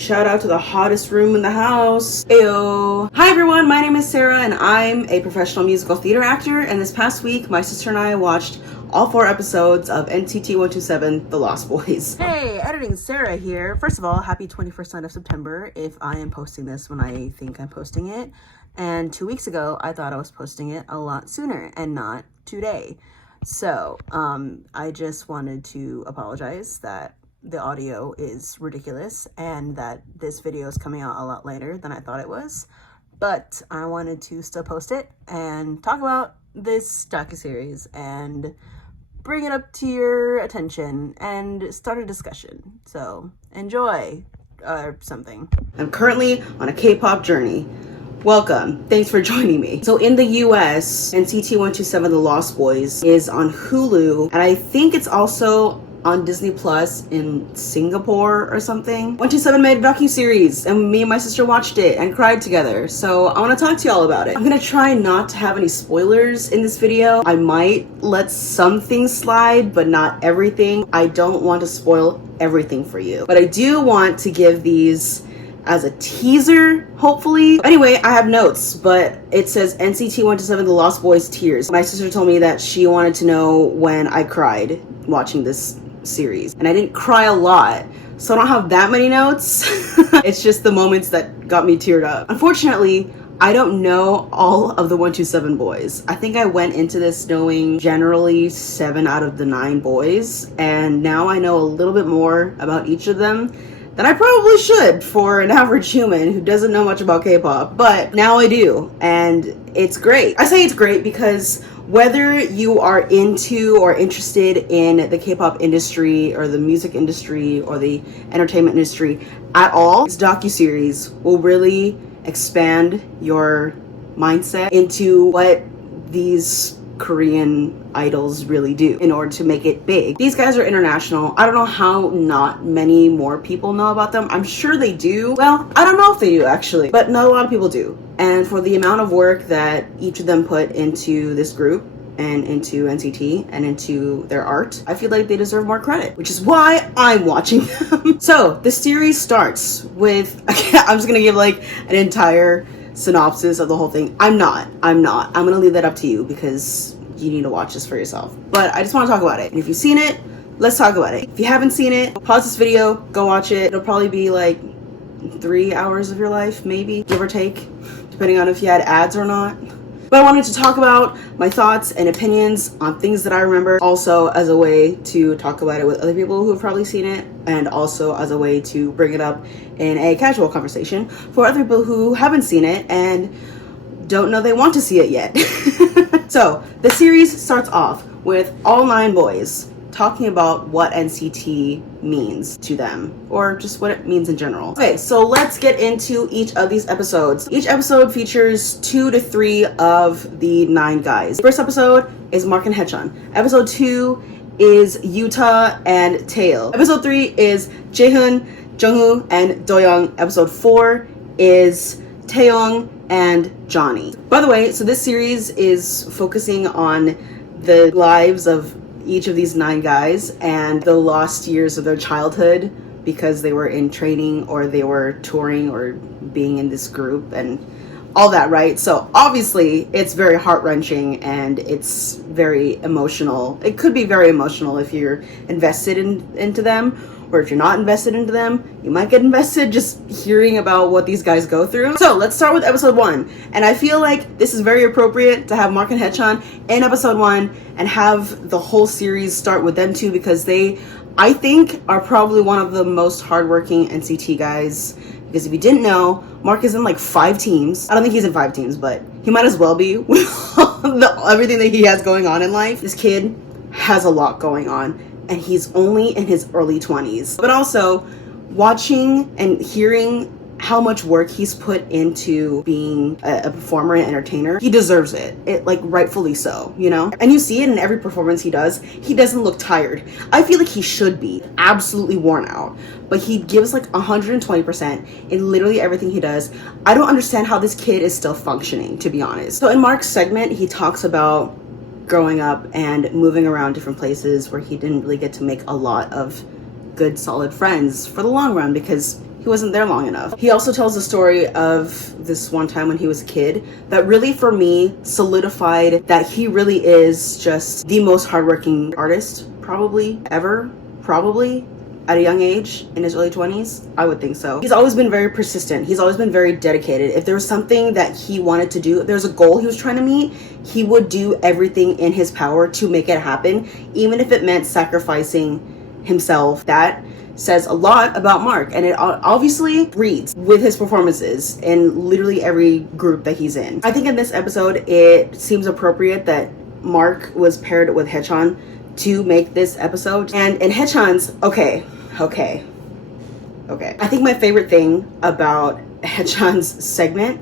Shout out to the hottest room in the house. Ayo. Hi everyone, my name is Sarah and I'm a professional musical theater actor, and this past week my sister and I watched all 4 episodes of NCT 127 The Lost Boys. Hey, editing Sarah here. First of all, happy 21st night of September if I am posting this when I think I'm posting it. And 2 weeks ago, I thought I was posting it a lot sooner and not today. So, I just wanted to apologize that the audio is ridiculous and that this video is coming out a lot later than I thought it was. But I wanted to still post it and talk about this docuseries and bring it up to your attention and start a discussion. So, enjoy, or something. I'm currently on a K-pop journey. Welcome. Thanks for joining me. So in the US, NCT 127 The Lost Boys is on Hulu, and I think it's also on Disney Plus in Singapore or something. 127 made a docuseries, and me and my sister watched it and cried together. So I want to talk to y'all about it. I'm gonna try not to have any spoilers in this video. I might let some things slide, but not everything. I don't want to spoil everything for you. But I do want to give these as a teaser, hopefully. Anyway, I have notes, but it says NCT 127 The Lost Boys Tears. My sister told me that she wanted to know when I cried watching this series, and I didn't cry a lot, so I don't have that many notes. It's just the moments that got me teared up. Unfortunately, I don't know all of the 127 boys. I think I went into this knowing generally 7 out of the 9 boys, and now I know a little bit more about each of them than I probably should for an average human who doesn't know much about K-pop, but now I do, and it's great. I say it's great because whether you are into or interested in the K-pop industry or the music industry or the entertainment industry at all, this docuseries will really expand your mindset into what these Korean idols really do in order to make it big. These guys are international. I don't know how not many more people know about them. I'm sure they do. Well, I don't know if they do actually, but not a lot of people do. And for the amount of work that each of them put into this group and into NCT and into their art, I feel like they deserve more credit, which is why I'm watching them. So the series starts with, I'm just gonna give like an entire synopsis of the whole thing. I'm gonna leave that up to you because you need to watch this for yourself. But I just want to talk about it. And if you've seen it, let's talk about it. If you haven't seen it, pause this video, go watch it. It'll probably be like 3 hours of your life, maybe, give or take, depending on if you had ads or not. But I wanted to talk about my thoughts and opinions on things that I remember, also as a way to talk about it with other people who have probably seen it, and also as a way to bring it up in a casual conversation for other people who haven't seen it and don't know they want to see it yet. So the series starts off with all 9 boys talking about what NCT means to them, or just what it means in general. Okay, so let's get into each of these episodes. Each episode features 2 to 3 of the 9 guys. First episode is Mark and Haechan. Episode 2 is Yuta and Taeil. Episode 3 is Jaehoon, Jungwoo, and Doyoung. Episode 4 is Taeyong and Johnny. By the way, so this series is focusing on the lives of each of these 9 guys and the lost years of their childhood because they were in training or they were touring or being in this group and all that, right? So obviously it's very heart-wrenching and it's very emotional. It could be very emotional if you're invested into them, or if you're not invested into them, you might get invested just hearing about what these guys go through. So let's start with episode 1. And I feel like this is very appropriate to have Mark and Haechan in episode 1 and have the whole series start with them two, because they, I think, are probably one of the most hardworking NCT guys. Because if you didn't know, Mark is in like 5 teams. I don't think he's in 5 teams, but he might as well be with everything that he has going on in life. This kid has a lot going on, and he's only in his early 20s. But also, watching and hearing how much work he's put into being a performer and entertainer, he deserves it. It, like, rightfully so, you know? And you see it in every performance he does. He doesn't look tired. I feel like he should be absolutely worn out, but he gives like 120% in literally everything he does. I don't understand how this kid is still functioning, to be honest. So in Mark's segment, he talks about growing up and moving around different places where he didn't really get to make a lot of good, solid friends for the long run because he wasn't there long enough. He also tells the story of this one time when he was a kid that really, for me, solidified that he really is just the most hardworking artist probably ever, probably at a young age in his early 20s. I would think so. He's always been very persistent. He's always been very dedicated. If there was something that he wanted to do, if there's a goal he was trying to meet, he would do everything in his power to make it happen, even if it meant sacrificing himself. That says a lot about Mark, and it obviously reads with his performances in literally every group that he's in. I think in this episode it seems appropriate that Mark was paired with Haechan to make this episode. And in Haechan's, okay. I think my favorite thing about Haechan's segment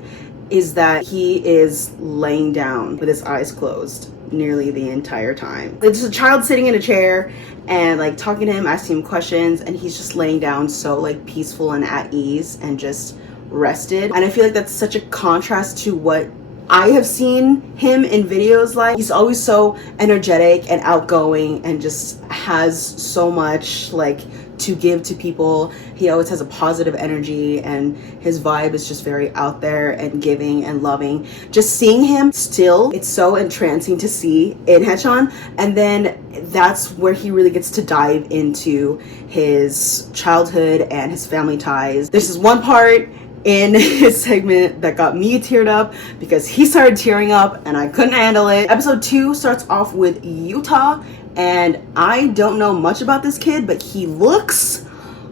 is that he is laying down with his eyes closed nearly the entire time. There's a child sitting in a chair and like talking to him, asking him questions, and he's just laying down so like peaceful and at ease and just rested. And I feel like that's such a contrast to what I have seen him in videos like. He's always so energetic and outgoing and just has so much like to give to people. He always has a positive energy and his vibe is just very out there and giving and loving. Just seeing him still, it's so entrancing to see in Haechan. And then that's where he really gets to dive into his childhood and his family ties. There's this one part in his segment that got me teared up because he started tearing up and I couldn't handle it. Episode 2 starts off with Yuta, and I don't know much about this kid, but he looks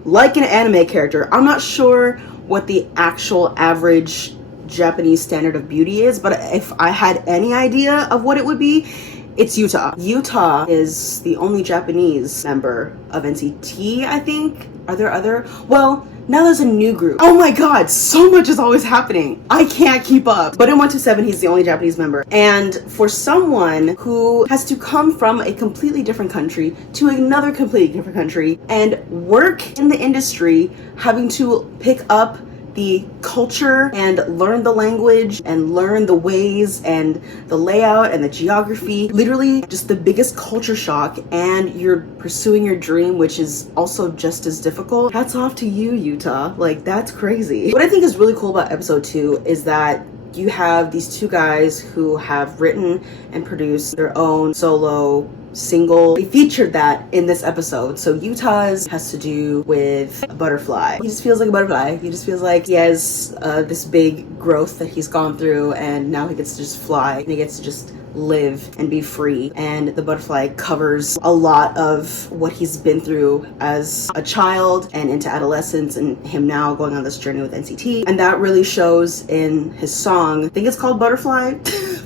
like an anime character. I'm not sure what the actual average Japanese standard of beauty is, but if I had any idea of what it would be, it's Yuta. Yuta is the only Japanese member of NCT, I think. Are there other? Well, now there's a new group. Oh my god, so much is always happening. I can't keep up. But in 127, he's the only Japanese member. And for someone who has to come from a completely different country to another completely different country and work in the industry, having to pick up the culture and learn the language and learn the ways and the layout and the geography, literally just the biggest culture shock, and you're pursuing your dream, which is also just as difficult. Hats off to you, Yuta. Like, that's crazy. What I think is really cool about episode 2 is that you have these two guys who have written and produced their own solo single. They featured that in this episode. So Utah's has to do with a butterfly. He just feels like a butterfly. He just feels like he has this big growth that he's gone through, and now he gets to just fly and he gets to just live and be free. And the butterfly covers a lot of what he's been through as a child and into adolescence, and him now going on this journey with NCT. And that really shows in his song. I think it's called Butterfly.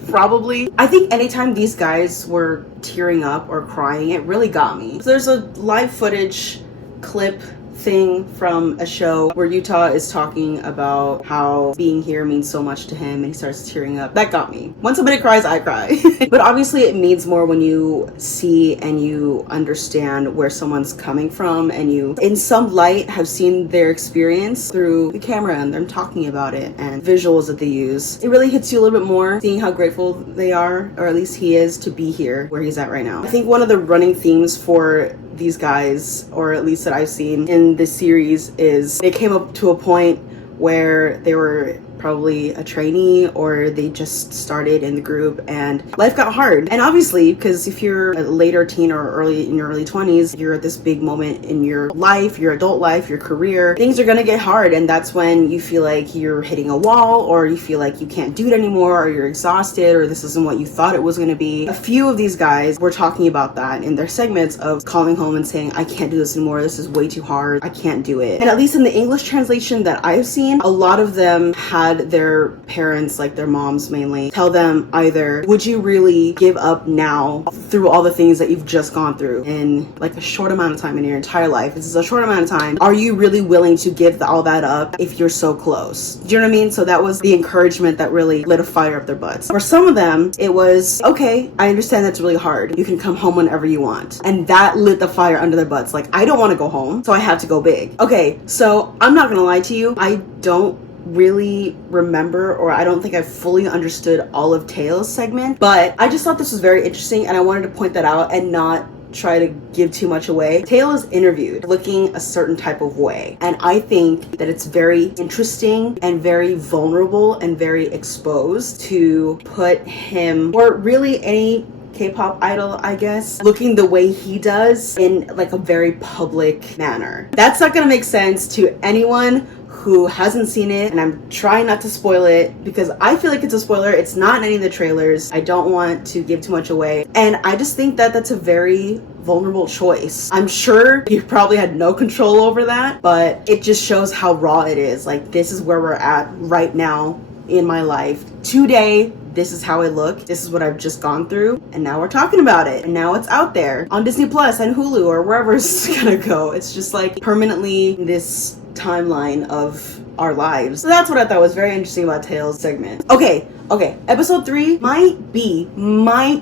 Probably. I think anytime these guys were tearing up or crying, it really got me. So there's a live footage clip thing from a show where Utah is talking about how being here means so much to him, and he starts tearing up. That got me. When somebody cries, I cry. But obviously it means more when you see and you understand where someone's coming from, and you in some light have seen their experience through the camera and them talking about it and visuals that they use. It really hits you a little bit more seeing how grateful they are, or at least he is, to be here where he's at right now. I think one of the running themes for these guys, or at least that I've seen in this series, is they came up to a point where they were probably a trainee or they just started in the group and life got hard. And obviously, because if you're a later teen or early in your early 20s, you're at this big moment in your life, your adult life, your career, things are gonna get hard, and that's when you feel like you're hitting a wall, or you feel like you can't do it anymore, or you're exhausted, or this isn't what you thought it was gonna be. A few of these guys were talking about that in their segments of calling home and saying, I can't do this anymore, this is way too hard, I can't do it. And at least in the English translation that I've seen, a lot of them had their parents, like their moms mainly, tell them either, would you really give up now through all the things that you've just gone through in like a short amount of time in your entire life? This is a short amount of time. Are you really willing to give all that up if you're so close? Do you know what I mean? So that was the encouragement that really lit a fire up their butts. For some of them, it was, okay, I understand that's really hard. You can come home whenever you want. And that lit the fire under their butts. Like, I don't want to go home, so I have to go big. Okay, so I'm not gonna lie to you. I don't really remember, or I don't think I fully understood all of Taylor's segment, but I just thought this was very interesting and I wanted to point that out and not try to give too much away, Taeil is interviewed looking a certain type of way. And I think that it's very interesting and very vulnerable and very exposed to put him, or really any K-pop idol, I guess, looking the way he does in like a very public manner. That's not gonna make sense to anyone who hasn't seen it, and I'm trying not to spoil it because I feel like it's a spoiler. It's not in any of the trailers. I don't want to give too much away, and I just think that that's a very vulnerable choice. I'm sure you probably had no control over that, but it just shows how raw it is. Like, this is where we're at right now in my life. Today, this is how I look. This is what I've just gone through, and now we're talking about it, and now it's out there on Disney Plus and Hulu or wherever it's gonna go. It's just like permanently this timeline of our lives. So that's what I thought was very interesting about Taeil's segment. Okay, episode 3 might be my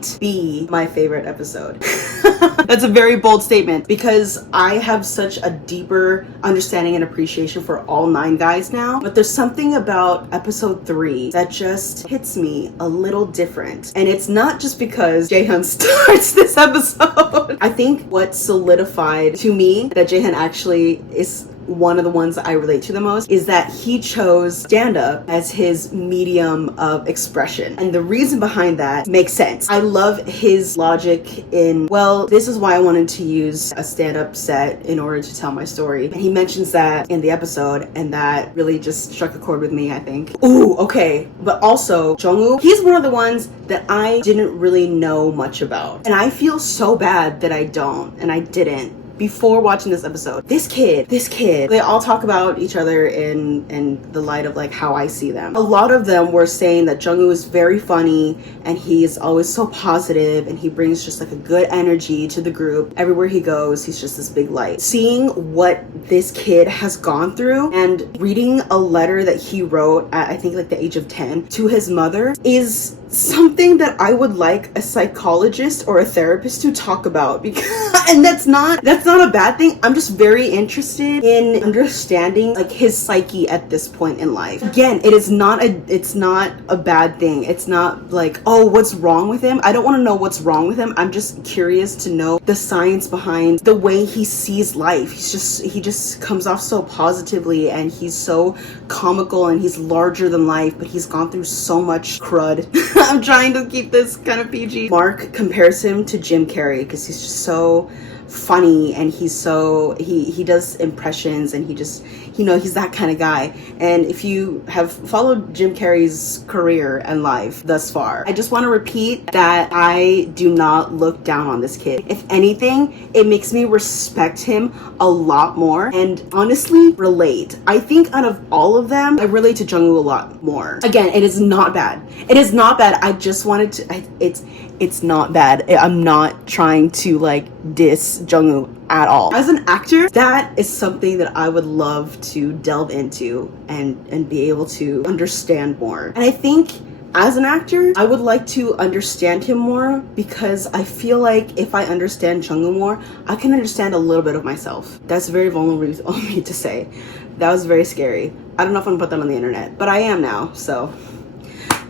favorite episode. That's a very bold statement because I have such a deeper understanding and appreciation for all 9 guys now, but there's something about episode 3 that just hits me a little different. And it's not just because Jaehyun starts this episode. I think what solidified to me that Jaehyun actually is one of the ones that I relate to the most is that he chose stand-up as his medium of expression. And the reason behind that makes sense. I love his logic in, well, this is why I wanted to use a stand-up set in order to tell my story. And he mentions that in the episode, and that really just struck a chord with me, I think. Ooh, okay. But also, Jungwoo, he's one of the ones that I didn't really know much about. And I feel so bad that I don't, and I didn't before watching this episode. This kid, they all talk about each other in the light of like how I see them. A lot of them were saying that Jungwoo is very funny and he's always so positive and he brings just like a good energy to the group. Everywhere he goes, he's just this big light. Seeing what this kid has gone through and reading a letter that he wrote at I think like the age of 10 to his mother is something that I would like a psychologist or a therapist to talk about, because and that's not a bad thing. I'm just very interested in understanding like his psyche at this point in life. Again, it's not a bad thing. It's not like, oh, what's wrong with him? I don't want to know what's wrong with him. I'm just curious to know the science behind the way he sees life. He just comes off so positively, and he's so comical, and he's larger than life, but he's gone through so much crud. I'm trying to keep this kind of PG. Mark compares him to Jim Carrey because he's just so funny, and he's so he does impressions, and he's that kind of guy. And if you have followed Jim Carrey's career and life thus far, I just want to repeat that I do not look down on this kid. If anything, it makes me respect him a lot more and honestly relate. I think out of all of them, I relate to Jungwoo a lot more. Again, it is not bad. It is not bad. I just wanted to it's not bad. I'm not trying to like diss Jungwoo at all. As an actor, that is something that I would love to delve into and be able to understand more. And I think as an actor, I would like to understand him more, because I feel like if I understand Jungwoo more, I can understand a little bit of myself. That's very vulnerable of me to say. That was very scary. I don't know if I'm gonna put that on the internet, but I am now, so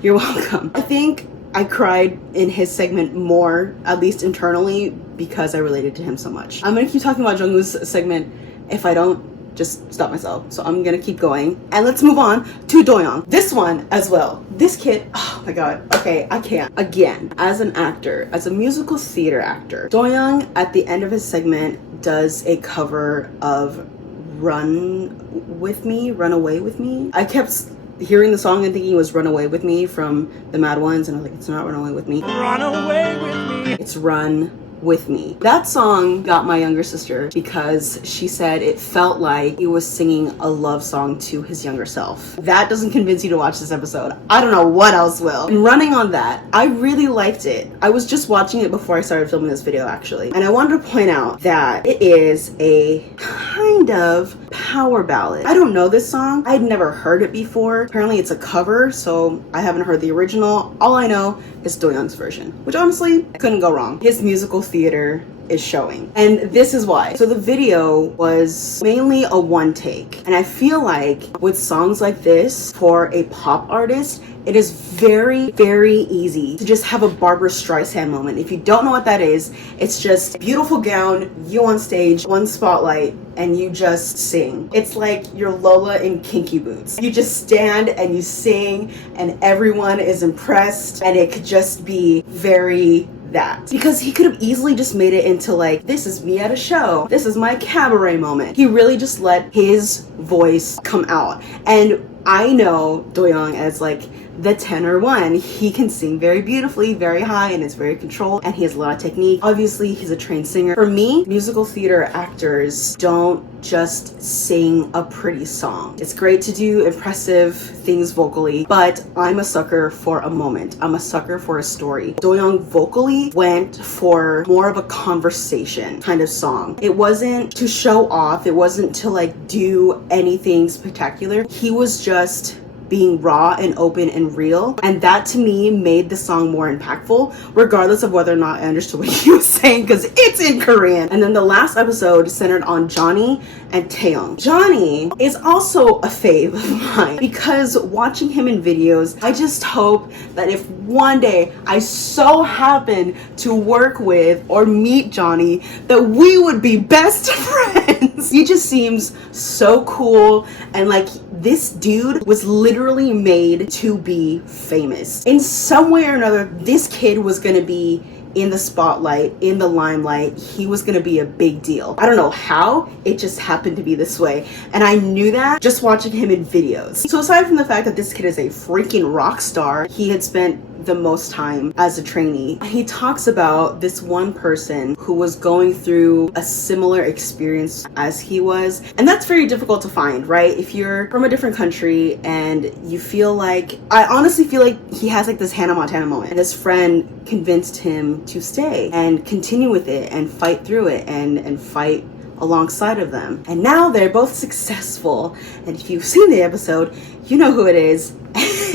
you're welcome. I think I cried in his segment more, at least internally, because I related to him so much. I'm gonna keep talking about Jungwoo's segment. If I don't, just stop myself. So I'm gonna keep going. And let's move on to Doyoung. This one as well. This kid, oh my god. Okay, I can't. Again, as an actor, as a musical theater actor, Doyoung at the end of his segment does a cover of Run Away With Me. I kept hearing the song and thinking it was Run Away With Me from the Mad Ones, and I was like, it's not Run Away With Me. Run Away With Me. It's Run With Me. That song got my younger sister because she said it felt like he was singing a love song to his younger self. That doesn't convince you to watch this episode. I don't know what else will. And running on that, I really liked it. I was just watching it before I started filming this video, actually. And I wanted to point out that it is a kind of power ballad. I don't know this song. I'd never heard it before. Apparently it's a cover, so I haven't heard the original. All I know is Doyoung's version, which honestly couldn't go wrong. His musical theater is showing. And this is why. So the video was mainly a one take. And I feel like with songs like this, for a pop artist, it is very, very easy to just have a Barbara Streisand moment. If you don't know what that is, it's just a beautiful gown, you on stage, one spotlight, and you just sing. It's like you're Lola in Kinky Boots. You just stand and you sing and everyone is impressed, and it could just be very that. Because he could have easily just made it into like, this is me at a show, this is my cabaret moment. He really just let his voice come out. And I know Doyoung as like the tenor one. He can sing very beautifully, very high, and it's very controlled, and he has a lot of technique. Obviously, he's a trained singer. For me, musical theater actors don't just sing a pretty song. It's great to do impressive things vocally, but I'm a sucker for a moment. I'm a sucker for a story. Doyoung vocally went for more of a conversation kind of song. It wasn't to show off. It wasn't to like do anything spectacular. He was just being raw and open and real, and that to me made the song more impactful, regardless of whether or not I understood what he was saying, because it's in Korean. And then the last episode centered on Johnny and Taeyong. Johnny is also a fave of mine, because watching him in videos, I just hope that if one day I so happen to work with or meet Johnny, that we would be best friends. He just seems so cool, and like this dude was literally made to be famous. In some way or another, this kid was gonna be in the spotlight, in the limelight. He was gonna be a big deal. I don't know how, it just happened to be this way. And I knew that just watching him in videos. So aside from the fact that this kid is a freaking rock star, he had spent the most time as a trainee. He talks about this one person who was going through a similar experience as he was. And that's very difficult to find, right? If you're from a different country and you feel like, I honestly feel like he has like this Hannah Montana moment, and his friend convinced him to stay and continue with it and fight through it and fight alongside of them. And now they're both successful. And if you've seen the episode, you know who it is.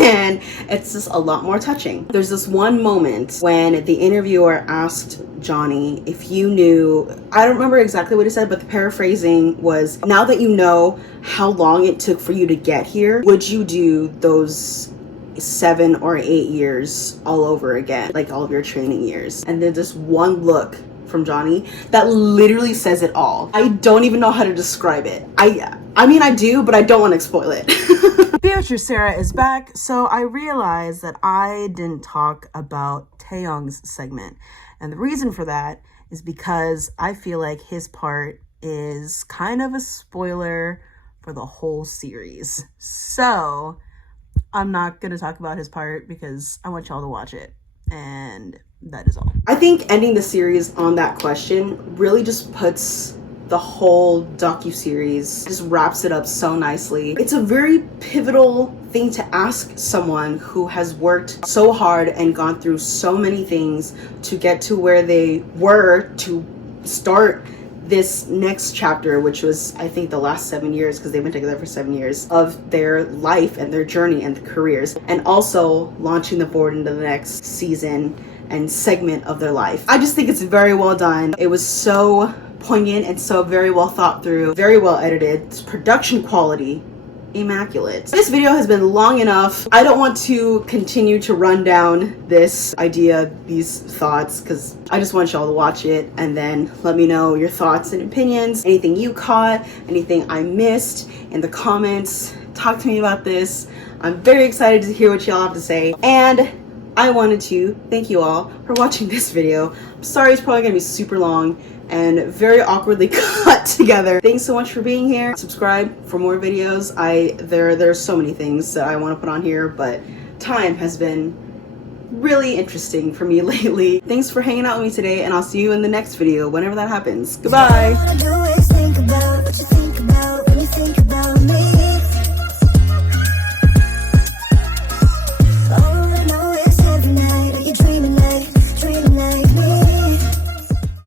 And it's just a lot more touching. There's this one moment when the interviewer asked Johnny if you knew, I don't remember exactly what he said, but the paraphrasing was, now that you know how long it took for you to get here, would you do those 7 or 8 years all over again, like all of your training years? And there's this one look from Johnny that literally says it all. I don't even know how to describe it. I mean, I do, but I don't want to spoil it. Future Sarah is back. So I realized that I didn't talk about Taeyong's segment. And the reason for that is because I feel like his part is kind of a spoiler for the whole series. So I'm not going to talk about his part because I want y'all to watch it. And that is all. I think ending the series on that question really just puts the whole docuseries, just wraps it up so nicely. It's a very pivotal thing to ask someone who has worked so hard and gone through so many things to get to where they were to start this next chapter, which was, I think, the last 7 years, because they've been together for 7 years, of their life and their journey and their careers, and also launching them forward into the next season and segment of their life. I just think it's very well done. It was so poignant and so very well thought through, very well edited. It's production quality, immaculate. This video has been long enough. I don't want to continue to run down this idea, these thoughts, because I just want y'all to watch it and then let me know your thoughts and opinions, anything you caught, anything I missed in the comments. Talk to me about this. I'm very excited to hear what y'all have to say, and I wanted to thank you all for watching this video. I'm sorry it's probably gonna be super long and very awkwardly cut together. Thanks so much for being here. Subscribe for more videos. There's so many things that I want to put on here, but time has been really interesting for me lately. Thanks for hanging out with me today, and I'll see you in the next video whenever that happens. Goodbye.